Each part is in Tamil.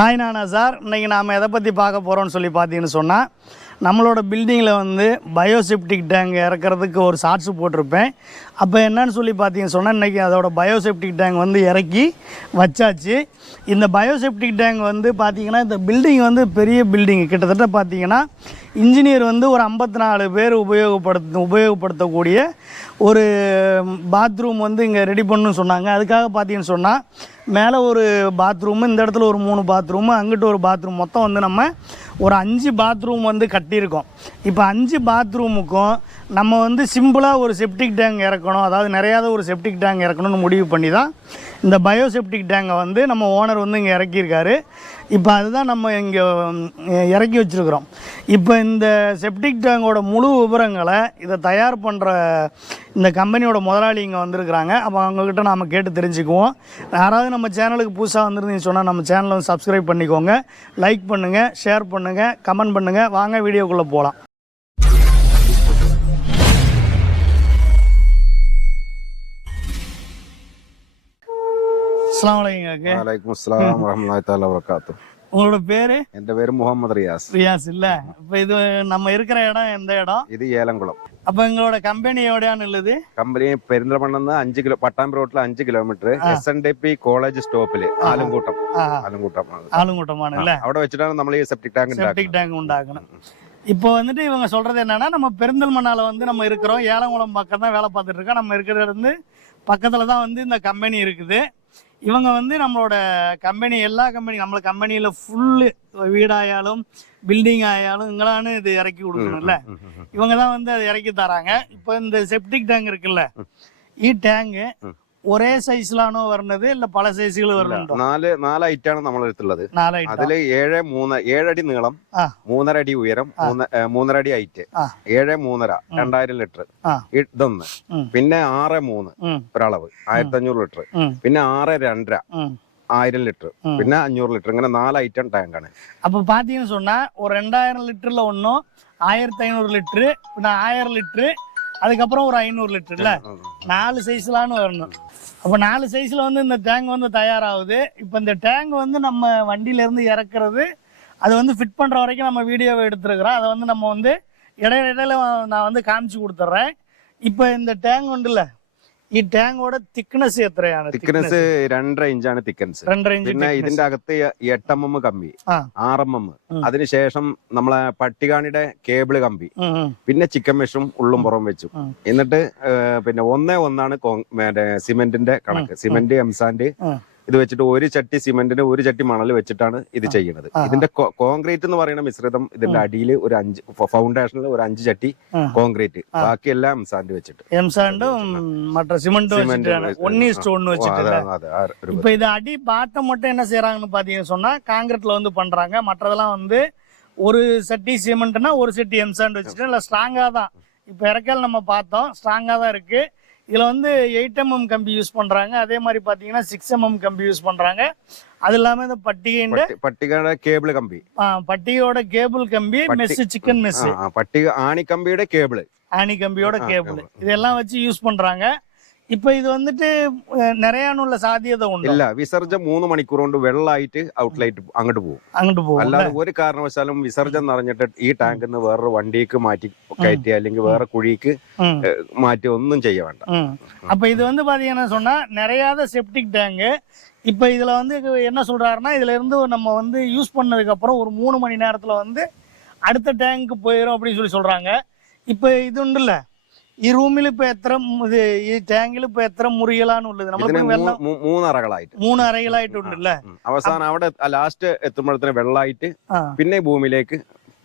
ஹாய் நானா சார். இன்றைக்கி நாம் எதை பற்றி பார்க்க போகிறோம்னு சொல்லி பார்த்தீங்கன்னு சொன்னால் நம்மளோட பில்டிங்கில் வந்து பயோசெப்டிக் டேங்க் இறக்கிறதுக்கு ஒரு சார்ட்ஸு போட்டிருப்பேன். அப்போ என்னன்னு சொல்லி பார்த்தீங்கன்னு சொன்னால் இன்றைக்கி அதோட பயோசெப்டிக் டேங்க் வந்து இறக்கி வச்சாச்சு. இந்த பயோசெப்டிக் டேங்க் வந்து பார்த்திங்கன்னா இந்த பில்டிங் வந்து பெரிய பில்டிங் கிட்டத்தட்ட பார்த்திங்கன்னா இன்ஜினியர் வந்து ஒரு ஐம்பத்தி நாலு பேர் உபயோகப்படுத்த உபயோகப்படுத்தக்கூடிய ஒரு பாத்ரூம் வந்து இங்கே ரெடி பண்ணணும்னு சொன்னாங்க. அதுக்காக பார்த்தீங்கன்னு சொன்னால் மேலே ஒரு பாத்ரூமு இந்த இடத்துல ஒரு மூணு பாத்ரூமு அங்கிட்ட ஒரு பாத்ரூம் மொத்தம் வந்து நம்ம ஒரு அஞ்சு பாத்ரூம் வந்து கட்டியிருக்கோம். இப்போ அஞ்சு பாத்ரூமுக்கும் நம்ம வந்து சிம்பிளாக ஒரு செப்டிக் டேங்க் இறக்கணும். அதாவது நிறையாத ஒரு செப்டிக் டேங்க் இறக்கணும்னு முடிவு பண்ணி தான் இந்த பயோசெப்டிக் டேங்கை வந்து நம்ம ஓனர் வந்து இங்கே இறக்கியிருக்காரு. இப்போ அதுதான் நம்ம இங்கே இறக்கி வச்சுருக்குறோம். இப்போ இந்த செப்டிக் டேங்கோட முழு விவரங்களை இதை தயார் பண்ணுற இந்த கம்பெனியோட முதலாளி இங்கே வந்திருக்கிறாங்க. அப்போ அவங்கக்கிட்ட நாம் கேட்டு தெரிஞ்சுக்குவோம். யாராவது நம்ம சேனலுக்கு புதுசாக வந்துருந்தீங்கன்னு சொன்னால் நம்ம சேனலை வந்து சப்ஸ்கிரைப் பண்ணிக்கோங்க. லைக் பண்ணுங்கள் ஷேர் பண்ணுங்கள் கமெண்ட் பண்ணுங்கள் வாங்க வீடியோக்குள்ளே போகலாம் அஸ்லாம் வலைக்கம் வலைக்கும் அஸ்லாம் வரமலாய் தாலா உங்களோட பேரு? என் பேரு? முகமது ரியாஸ். ரியாஸ் இல்ல. இப்ப இது நம்ம இருக்கிற இடம் எந்த இடம்? இது ஏலங்குளம். அப்ப எங்களோட கம்பெனி எவ்வளோன்னு இல்லது கம்பெனி பெருந்தலமண்ணம் தான் அஞ்சு கிலோ பட்டாம்பி ரோட்ல அஞ்சு kilometre S N DP college സ്റ്റോപ്പില് Alumkoottam Alumkoottam ആലുംകൂട്ടമാണ് അല്ലേ അവിടെ വെച്ചിട്ടാണ് നമ്മൾ ഈ செப்டிக் ടാങ്ക് സെപ്റ്റിക് ടാങ്ക് ഉണ്ടാക്കണം இப்போ வந்துட்டு இவங்க சொல்றது என்னன்னா நம்ம பெருந்தல் மண்ணால வந்து நம்ம இருக்கிறோம். ஏலங்குளம் பக்கம் தான் வேலை பார்த்துட்டு இருக்கோம். நம்ம இருக்கிறது பக்கத்துல தான் வந்து இந்த கம்பெனி இருக்குது. இவங்க வந்து நம்மளோட கம்பெனி எல்லா கம்பெனி நம்மள கம்பெனியில ஃபுல்லு வீடாயாலும் பில்டிங் ஆயாலும் இங்களான்னு இது இறக்கி கொடுக்கணும்ல. இவங்க தான் வந்து அதை இறக்கி தராங்க. இப்போ இந்த செப்டிக் டேங்க் இருக்குல்ல இ டேங்கு ഒരേ സൈസിലാണോ വരുന്നത് ഇല്ല പല സൈസുകൾ വരുന്നുണ്ടോ നാല് നാല് ഐറ്റാണ് നമ്മൾ എടുത്തുള്ളത് നാലായിട്ട് അതില് ഏഴ് മൂന്ന് ഏഴടി നീളം ആ. മൂന്നര അടി ഉയരം മൂന്ന് ഏ, മൂന്നര അടി ഹൈറ്റ് ആ. ഏഴ് മൂന്നര രണ്ടായിരം ലിറ്റർ ആ. ഇതൊന്ന് ഉം. പിന്നെ ആറ് മൂന്ന് ഉം, ഒരളവ് ആയിരത്തി അഞ്ഞൂറ് ലിറ്റർ ഉം, പിന്നെ ആറ് രണ്ടര ഉം. ആയിരം ലിറ്റർ ഉം. പിന്നെ അഞ്ഞൂറ് ലിറ്റർ ഇങ്ങനെ നാല് ഐറ്റം ടാങ്കാണ് அப்ப பாத்தீங்கன்னு சொன்னா ஒரு ரெண்டாயிரம் லிட்டர்ல ஒன்றும் ஆயிரத்தி ஐநூறு லிட்டரு பின்ன ஆயிரம் லிட்டரு அதுக்கப்புறம் ஒரு ஐநூறு லிட்டர்ல. நாலு சைஸ்லான்னு வரணும். அப்போ நாலு சைஸ்ல வந்து இந்த டேங்க் வந்து தயாராகுது. இப்போ இந்த டேங்க் வந்து நம்ம வண்டியில இருந்து இறக்குறது அது வந்து ஃபிட் பண்ற வரைக்கும் நம்ம வீடியோவை எடுத்துருக்குறோம். அதை வந்து நம்ம வந்து இடையில இடையில நான் வந்து காமிச்சு கொடுத்துட்றேன் இப்போ இந்த டேங்க் உண்டுல்ல ഈ ടാങ്കോടെ തിക്നെസ് എത്രയാണ്? തിക്നെസ് രണ്ടര ഇഞ്ചാണ് തിക്നെസ് രണ്ടര ഇഞ്ച് പിന്നെ ഇതിന്റെ അകത്ത് എട്ട് എം എം കമ്പി. ആറ് എം എം. അതിനുശേഷം നമ്മളെ പട്ടികാണിയുടെ കേബിൾ കമ്പി പിന്നെ ചിക്കൻ മെഷും ഉള്ളും പുറം വെച്ചു. എന്നിട്ട് പിന്നെ ഒന്നേ ഒന്നാണ് സിമെന്റിന്റെ കണക്ക്. Cement M sand. ഇത് വെച്ചിട്ട് ഒരു ചട്ടി സിമെന്റിന് ഒരു ചട്ടി മണൽ വെച്ചിട്ടാണ് ഇത് ചെയ്യുന്നത് ആ. ഇതിന്റെ കോ- കോൺക്രീറ്റ് എന്ന് പറയുന്ന മിശ്രിതം ഇതിന്റെ അടിയിൽ ഒരു അഞ്ച് ഫൗണ്ടേഷനിൽ ഒരു അഞ്ച് ചട്ടി ആ. കോൺക്രീറ്റ് ബാക്കിയെല്ലാം എംസാൻഡ് വെച്ചിട്ട് எம்சாண்டும் மற்ற சிமெண்ட் Cement வச்சுட்டாங்க வச்சு- ஒன் இஸ்ட் ஒன்னு ഓ, வச்சுட்டு അതെ, അതെ, ആ ഒരു இப்போ இது அடி பாட்டம் மட்டும் என்ன செய்யறாங்கன்னு பாத்தீங்கன்னு சொன்னா காங்கிரீட்ல வந்து பண்றாங்க மற்றதெல்லாம் வந்து ஒரு சட்டி சிமெண்ட்னா ஒரு சட்டி எம்சாண்ட் வச்சுட்டு இல்லை ஸ்ட்ராங்கா தான் இப்போ இறக்கல் நம்ம பார்த்தோம் ஸ்ட்ராங்கா தான் இருக்கு இதில் வந்து எயிட் எம்எம் கம்பி யூஸ் பண்ணுறாங்க அதே மாதிரி பார்த்தீங்கன்னா சிக்ஸ் எம்எம் கம்பி யூஸ் பண்ணுறாங்க அது இல்லாமல் இந்த பட்டிகைண்ட பட்டிகையோட கேபிள் கம்பி. பட்டிகையோட கேபிள் கம்பி மெஸ் சிக்கன் மெஸ் பட்டிகை ஆணி கம்பியோட கேபிள் ஆணி கம்பியோட கேபிள் இதெல்லாம் வச்சு யூஸ் பண்ணுறாங்க இப்போ இது வந்துட்டு அஹ், நிறையானுள்ள சாத்தியதை உண்டு ഇല്ല വിസർജം മൂന്ന് മണിക്കൂർ കൊണ്ട് വെള്ളമായിട്ട് ഔട്ട്ലൈറ്റ് അങ്ങോട്ട് പോകും அங்கிட்டு போகும் അല്ലാതെ ഒരു കാരണവശാലും വിസർജം നിറഞ്ഞിട്ട് ഈ ടാങ്കിൽ നിന്ന് വേറൊരു വണ്ടിക്ക് മാറ്റി കയറ്റി അല്ലെങ്കിൽ വേറെ കുഴിക്ക് ம், മാറ്റി ഒന്നും ചെയ്യ വേണ്ട ம். அப்ப இது வந்து பாத்தீங்கன்னா சொன்னா நிறையாத செப்டிக் டேங்கு இப்ப இதுல வந்து என்ன சொல்றாருன்னா இதுல இருந்து நம்ம வந்து யூஸ் பண்ணதுக்கு அப்புறம் ஒரு மூணு மணி நேரத்துல வந்து அடுத்த டேங்க்கு போயிடும் அப்படின்னு சொல்லி சொல்றாங்க இப்ப ഇത് ഉണ്ടല്ല ഈ റൂമിൽ ഇപ്പൊ എത്ര മു- ഇത് ഈ ടാങ്കിൽ ഇപ്പൊ എത്ര മുറികളാണ് ഉള്ളത് ഇതിന് നമ്മളിപ്പോ വെള്ളം മൂ- മൂ- മൂന്നറകളായിട്ട് മൂന്ന് അറകളായിട്ടുണ്ടല്ലേ ഉം. അവസാനം അവിടെ ലാസ്റ്റ് എത്തുമ്പോഴത്തേന് വെള്ളമായിട്ട് ആ പിന്നെ ഭൂമിയിലേക്ക്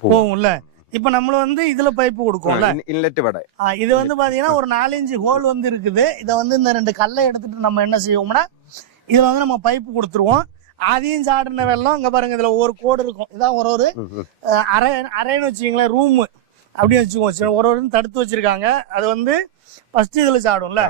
പോകും போகும்ல இப்ப நம்ம வந்து இதுல பைப்பு கொடுக்கும்ல ഇൻലെറ്റ് വട ஆ, இது வந்து பாத்தீங்கன்னா ஒரு நாலஞ்சு ஹோல் வந்து இருக்குது இதை வந்து இந்த ரெண்டு கல்லை எடுத்துட்டு நம்ம என்ன செய்வோம்னா இதுல வந்து நம்ம பைப்பு கொடுத்துருவோம் அதையும் சாடின வெள்ளம் இங்க பாருங்க இதுல ஒரு கோடு இருக்கும் இதான் ஒரு ஒரு அஹ், அறை அறைன்னு வச்சுக்கீங்களேன் ரூம் அப்படியே வச்சுக்கோங்க சரி, ஒரு ஒரு தடுத்து வச்சிருக்காங்க அது வந்து ஃபர்ஸ்ட் இதுல சாடும்ல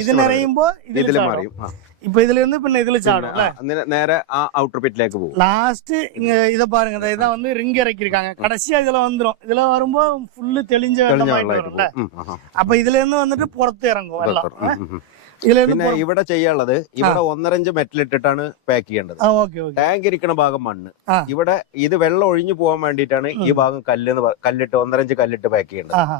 இது நிறையும்போ இதுல ഇതില് சாடும் മറിയും ആ. இப்ப இதுல இருந்து பின்ன இதுல சாடும்ல ആ, എന്നിട്ട് നേരെ ആ ഔട്ടർ പിറ്റിലേക്ക് പോകും லாஸ்ட் இங்க இத பாருங்க இந்த இதான் வந்து ரிங் இறக்கிருக்காங்க கடைசியா இதுல வந்துரும் இதுல வரும்போது ஃபுல்லு தெளிஞ்ச തെളിഞ്ഞ வெள்ளமாயிட்டு വെള്ളമായിട്ട് வரும்ல പോകും ഉം, ആഹാ. அப்ப இதுல இருந்து வந்துட்டு புறத்து இறங்கும் வெள்ளம் ഉം, ഉം, ഉം. இதுல இருந்து പിന്നെ ഇവിടെ ചെയ്യാനുള്ളത് ഇവിടെ ഒന്നരഞ്ച് മെറ്റൽ ഇട്ടിട്ടാണ് പാക്ക് ചെയ്യേണ്ടത് ஓகே ஓகே ടാങ്ക് ഇരിക്കുന്ന ഭാഗം മണ്ണ് ആ. ഇവിടെ ഇത് വെള്ളം ഒഴിഞ്ഞു പോകാൻ വേണ്ടിയിട്ടാണ് ഈ ഭാഗം കല്ല് എന്ന് പ- കല്ലിട്ട് ഒന്നരഞ്ച് കല്ലിട്ട് പാക്ക് ചെയ്യേണ്ടത് ஆஹா.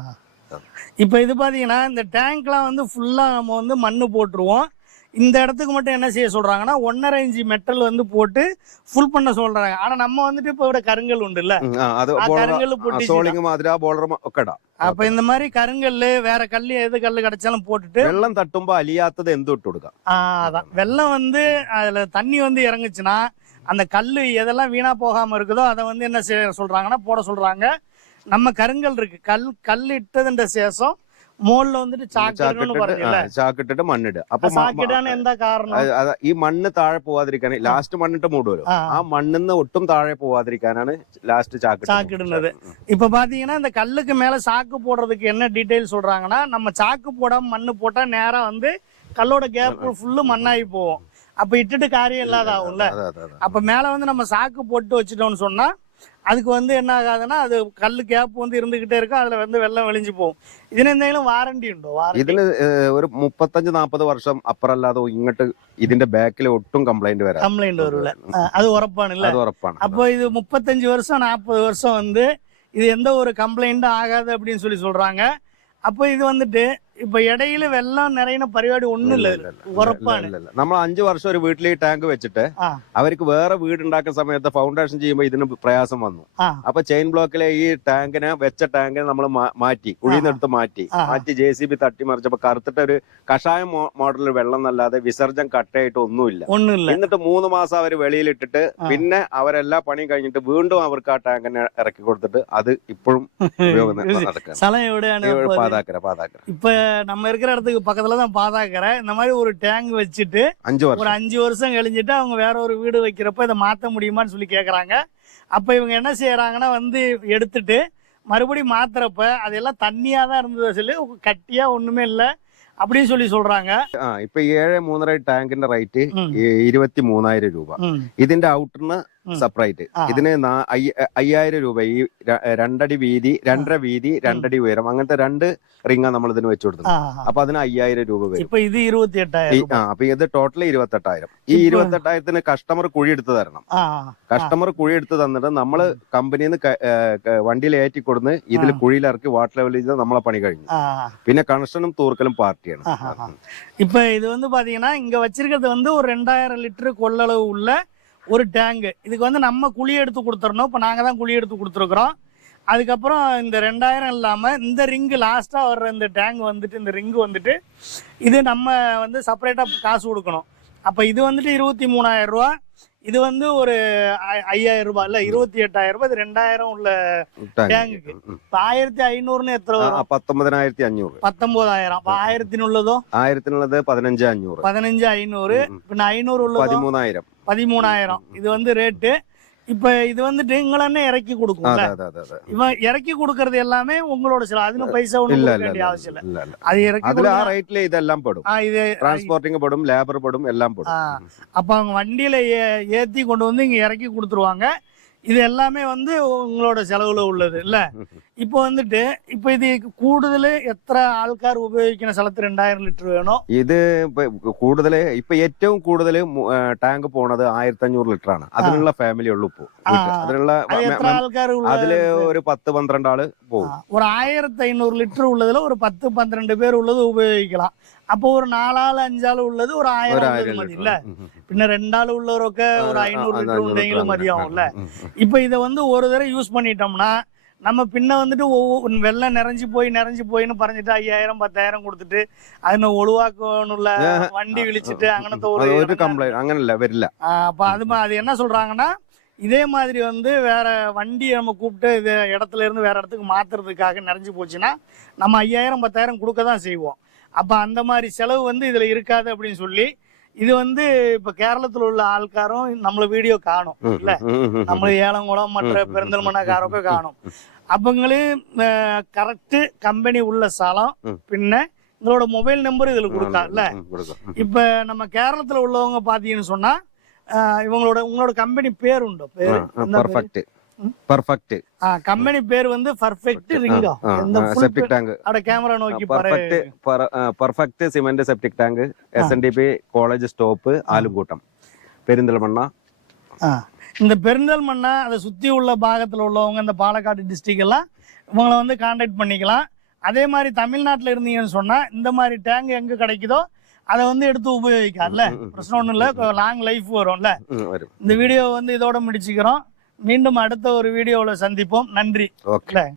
இப்போ இது பார்த்தீங்கன்னா இந்த டேங்க்லாம் வந்து ஃபுல்லாக நம்ம வந்து மண்ணு போட்டுருவோம் இந்த இடத்துக்கு மட்டும் என்ன செய்ய சொல்றாங்கன்னா ஒன்னரை இன்ச்சு மெட்டல் வந்து போட்டு ஃபுல் பண்ண சொல்றாங்க ஆனா நம்ம வந்துட்டு இப்போ ഇവിടെ கருங்கல் உண்டு இல்ல ഉം, ആ, അത് ആ കരുങ്കല്ല് പൊട്ടിച്ച് സോളിങ് മാതിരി ആ ബോളർ ഒക്കെ ഇടാം அப்ப இந்த மாதிரி கருங்கல் வேற கல் எது கல் கிடைச்சாலும் போட்டுட்டு വെള്ളം തട്ടുമ്പോ അലിയാത്തത് എന്തും ഇട്ട് കൊടുക്കാം ஆ, அதான் வெள்ளம் வந்து அதுல தண்ணி வந்து இறங்குச்சுன்னா அந்த கல் எதெல்லாம் வீணா போகாம இருக்குதோ அதை வந்து என்ன செய்ய சொல்றாங்கன்னா போட சொல்றாங்க நம்ம கருங்கல் இருக்கு கல் கல் இட்டதுன்ற சேஷம் மோல்ல வந்துட்டு சாக்கிடுன்னு ചാക്കിട്ടിട്ട് பாருங்கல்ல ആ, ചാക്കിട്ടിട്ട് മണ്ണിടുക അപ്പൊ മ- சாக்கிடான்னு எந்த காரணம் അത് അത് ഈ മണ്ണ് താഴെ പോവാതിരിക്കാൻ ലാസ്റ്റ് മണ്ണിട്ട് മൂടുമല്ലോ ആ, ആ മണ്ണിന്ന് ഒട്ടും താഴെ പോവാതിരിക്കാനാണ് ലാസ്റ്റ് ചാക്ക് சாக்கிடுனது இப்ப பாத்தீங்கன்னா இந்த கல்லுக்கு மேல சாக்கு போடுறதுக்கு என்ன டீடைல் சொல்றாங்கன்னா நம்ம சாக்கு போடாம மண்ணு போட்டா நேரா வந்து கல்லோட கேப் ஃபுல்லு மண்ணாகி போகும் அப்ப இட்டுட்டு காரியம் இல்லாத ஆகும்ல അതെ അതെ അതെ அப்ப மேல வந்து நம்ம சாக்கு போட்டு வச்சுட்டோம்னு சொன்னா அதுக்கு வந்து என்ன ஆகாதுன்னா அது கல் கேப் வந்து இருந்துகிட்டே இருக்கும் அதுல வந்து வெள்ளம் வெளிஞ்சு போகும் ഇതിനെന്തെങ്കിലും വാറണ്ടി ഉണ്ടോ ഇതിന് ഒരു മുപ്പത്തഞ്ച് നാൽപ്പത് വർഷം അപ്പുറല്ലാതെ ഇങ്ങോട്ട് ഇതിന്റെ ബാക്കിൽ ഒട്ടും കംപ്ലൈന്റ് വരാം കംപ്ലൈന്റ് വരില്ല അത് ഉറപ്പാണല്ലേ അത് ഉറപ്പാണ് അപ്പൊ ഇത് മുപ്പത്തഞ്ച് വർഷം നാൽപ്പത് വർഷം வந்து இது எந்த ஒரு கம்ப்ளைண்ட்டும் ஆகாது அப்படின்னு சொல்லி சொல்றாங்க அப்போ இது வந்துட்டு ഇപ്പൊ ഇടയിൽ വെള്ളം നിറയുന്ന പരിപാടി ഒന്നുമില്ല ഉറപ്പാണ്. നമ്മൾ അഞ്ചു വർഷം ഒരു വീട്ടിൽ ഈ ടാങ്ക് വെച്ചിട്ട് അവർക്ക് വേറെ വീട് ഉണ്ടാക്കുന്ന സമയത്ത് ഫൗണ്ടേഷൻ ചെയ്യുമ്പോൾ ഇതിന് പ്രയാസം വന്നു. അപ്പൊ ചെയിൻ ബ്ലോക്കിലെ ഈ ടാങ്കിനെ വെച്ച ടാങ്കിനെ നമ്മൾ മാറ്റി കുഴിന്നെടുത്ത് മാറ്റി. മാറ്റി ജെ സി ബി തട്ടിമറിച്ചപ്പോ കറുത്തിട്ട് ഒരു കഷായ മോഡലിൽ വെള്ളം എന്നല്ലാതെ വിസർജം കട്ടയായിട്ട് ഒന്നുമില്ല. എന്നിട്ട് മൂന്ന് മാസം അവർ വെളിയിലിട്ടിട്ട് പിന്നെ അവരെല്ലാ പണിയും കഴിഞ്ഞിട്ട് വീണ്ടും അവർക്ക് ആ ടാങ്കിനെ ഇറക്കി കൊടുത്തിട്ട് അത് ഇപ്പോഴും ഉപയോഗം നടക്കുക പാതാക്കര പാതാക്കര. ഇപ്പൊ நம்ம இருக்கிற இடத்துக்கு பக்கத்துல தான் பாதாக்கரை இந்த மாதிரி ஒரு டேங்க் வச்சுட்டு അഞ്ചു ஒரு വർഷം அஞ்சு வருஷம் கழிஞ்சிட்டு அவங்க வேற ஒரு வீடு வைக்கிறப்ப இதை மாத்த முடியுமான்னு சொல்லி கேக்குறாங்க அப்ப இவங்க என்ன செய்யறாங்கன்னா வந்து எடுத்துட்டு மறுபடியும் மாத்துறப்ப அதெல்லாம் தண்ணியா தான் இருந்தது சொல்லி கட்டியா ஒண்ணுமே இல்ல அப்படின்னு சொல்லி சொல்றாங்க ആ ഇപ്പൊ ഏഴ് മൂന്നര ടാങ്കിന്റെ റേറ്റ് ഉം. ഇരുപത്തി മൂന്നായിരം രൂപ ம். ഇതിന്റെ ഔട്ടറിന് ഉം. സെപ്പറേറ്റ് ആ. ഇതിന് നാ- അയ്യ- അയ്യായിരം രൂപ ഈ ര- രണ്ടടി വീതി രണ്ടര വീതി രണ്ടടി ഉയരം അങ്ങനത്തെ രണ്ട് റിങ്ങാ നമ്മൾ ഇതിന് വെച്ചു കൊടുത്തത് ஆ, അപ്പൊ അതിന് അയ്യായിരം രൂപ വരും இப்ப இது இருபத்தி ഈ எட்டாயிரம் ആ അപ്പൊ ഇത് ടോട്ടൽ ഇരുപത്തെട്ടായിരം ഈ ഇപ്പൊ- ഇരുപത്തെട്ടായിരത്തിന് കസ്റ്റമർ കുഴി എടുത്ത് തരണം ஆ, കസ്റ്റമർ കുഴി എടുത്ത് തന്നിട്ട് നമ്മള് കമ്പനിയിൽ നിന്ന് വണ്ടിയിൽ ഏറ്റി കൊടുന്ന് ഇതിൽ ആ. കുഴിയിലിറക്കി വാട്ടർ ലെവൽ ചെയ്ത് നമ്മളെ പണി കഴിഞ്ഞു ஆ. പിന്നെ കണക്ഷനും തൂർക്കലും പാർട്ടിയാണ് ஆஹா. இப்ப இது வந்து பாத்தீங்கன்னா இங்க வச்சிருக்கிறது வந்து ஒரு ரெண்டாயிரம் லிட்டர் கொள்ளளவு உள்ள ஒரு டேங்கு. இதுக்கு வந்து நம்ம குழி எடுத்து கொடுத்துடணும். இப்போ நாங்கள் தான் குழி எடுத்து கொடுத்துருக்குறோம். அதுக்கப்புறம் இந்த ரெண்டாயிரம் இல்லாமல் இந்த ரிங்கு லாஸ்ட்டாக வர்ற இந்த டேங்க் வந்துட்டு இந்த ரிங்கு வந்துட்டு இது நம்ம வந்து செப்பரேட்டாக காசு கொடுக்கணும். அப்போ இது வந்துட்டு இருபத்தி மூணாயிரம் ரூபா இது வந்து ஒரு ஐ- ஐயாயிரம் ரூபாய் இல்ல இருபத்தி எட்டாயிரம் ரூபாய் இது ரெண்டாயிரம் உள்ள டேங்குக்கு இப்ப ஆயிரத்தி ஐநூறுன்னு எத்தனை வரும் പത്തൊമ്പതിനായിരത്തി അഞ്ഞൂറ് பத்தொன்பதாயிரம் அப்ப ஆயிரத்தினுள்ளதோ ആയിരത്തിനുള്ളത് പതിനഞ്ച് അഞ്ഞൂറ് பதினஞ்சு ஐநூறு ഉം, ഉം. பின்ன ஐநூறு உள்ளதும் പതിമൂന്നായിരം பதிமூணாயிரம் இது வந்து ரேட்டு இப்ப இது வந்துட்டு எங்களை இறக்கி கொடுக்கும் இவன் இறக்கி கொடுக்கறது எல்லாமே உங்களோட சில அதுல பைசா ஒன்றும் வேண்டிய அவசியம் அது இறக்கி அதுல ரைட்ல இதெல்லாம் படும். இது டிரான்ஸ்போர்ட்டிங் படும் லேபர் படும் எல்லாம் படும். அப்ப அவங்க வண்டியில ஏத்தி கொண்டு வந்து இங்க இறக்கி கொடுத்துருவாங்க. இது எல்லாமே வந்து உங்களோட செலவில் உள்ளது இல்லை இப்போ வந்துட்டு இப்போ இது கூடுதல் എത്ര ആൾക്കാർ ഉപയോഗിക്കുന്ന സ്ഥലത്ത് രണ്ടായിരം ലിറ്റർ വേണോ ഇത് കൂടുതൽ ഇപ്പൊ ഏറ്റവും കൂടുതൽ ടാങ്ക് പോണത് ആയിരത്തി അഞ്ഞൂറ് ലിറ്റർ ആണ് അതിനുള്ള ഫാമിലി ഉള്ളു ഇപ്പോ അതിനുള്ള അതില് ഒരു പത്ത് പന്ത്രണ്ട് ആള് പോകും ഒരു ആയിരത്തി അഞ്ഞൂറ് ലിറ്റർ ഉള്ളതിൽ ഒരു പത്ത് പന്ത്രണ്ട് പേർ ഉള്ളത് ഉപയോഗിക്കണം அப்போ ஒரு நாலாள் அஞ்சாள் உள்ளது ஒரு ஆயிரம் மதி இல்ல? பின்ன ரெண்டாள் உள்ளவருக்கு ஒரு ஐநூறு லிட்டர் உண்டைங்களும் மதியாகும்ல இப்ப இத வந்து ஒரு தடவை யூஸ் பண்ணிட்டோம்னா நம்ம பின்ன வந்துட்டு ஒவ்வொரு வெள்ளம் நிறைஞ்சு போய் நிறைஞ்சு போயின்னு பறஞ்சிட்டு ஐயாயிரம் பத்தாயிரம் கொடுத்துட்டு அதில் ஒழுவாக்கணும்ல வண்டி விழிச்சிட்டு அங்கனத்தை ஒரு கம்ப்ளைண்ட் அங்கே வரல அப்போ அது அது என்ன சொல்றாங்கன்னா இதே மாதிரி வந்து வேற வண்டியை நம்ம கூப்பிட்டு இது இடத்துல இருந்து வேற இடத்துக்கு மாத்துறதுக்காக நிறைஞ்சு போச்சுன்னா நம்ம ஐயாயிரம் பத்தாயிரம் கொடுக்க தான் செய்வோம். அப்போ அந்த மாதிரி செலவு வந்து இதில் இருக்காது அப்படின்னு சொல்லி இது வந்து இப்ப கேரளத்துல உள்ள ஆள்காரும் நம்மள வீடியோ காணும் இல்ல? நம்மள ஏலங்குளம் மற்ற பெருந்தல்மனக்காரங்க காணும். அவங்களையும் கரெக்ட் கம்பெனி உள்ள சலம் பின்ன எங்களோட மொபைல் நம்பர் இதுல கொடுத்தா இல்ல? இப்ப நம்ம கேரளத்துல உள்ளவங்க பாத்தீங்கன்னு சொன்னா இவங்களோட உங்களோட கம்பெனி பேர். உண்டு பேர்? ആ, என்ன பேரு? പെർഫെക്റ്റ് பர்ஃபெக்ட் ஆ கம்பெனி பேர் வந்து பர்ஃபெக்ட் ரிங்கா இந்த full செப்டிக் டேங்க் அட கேமரா நோக்கி பாரு perfect perfect cement septic tank S N D P college stop Alumkoottam Perinthalmanna ஆ. இந்த பெருந்தல்மண்ணா அதை சுற்றி உள்ள பாகத்தில் உள்ளவங்க இந்த பாலக்காடு டிஸ்ட்ரிக்ட் எல்லாம் இவங்களை வந்து காண்டாக்ட் பண்ணிக்கலாம் அதே மாதிரி தமிழ்நாட்டில் இருந்தீங்கன்னு சொன்னால் இந்த மாதிரி டேங்க் எங்கே கிடைக்குதோ அதை வந்து எடுத்து உபயோகிக்காதுல்ல பிரச்சனை ஒன்றும் இல்லை லாங் லைஃப் வரும்ல ഉം, വരും இந்த வீடியோ வந்து இதோட முடிச்சுக்கிறோம் மீண்டும் அடுத்த ஒரு வீடியோவில் சந்திப்போம். நன்றி. ஓகே.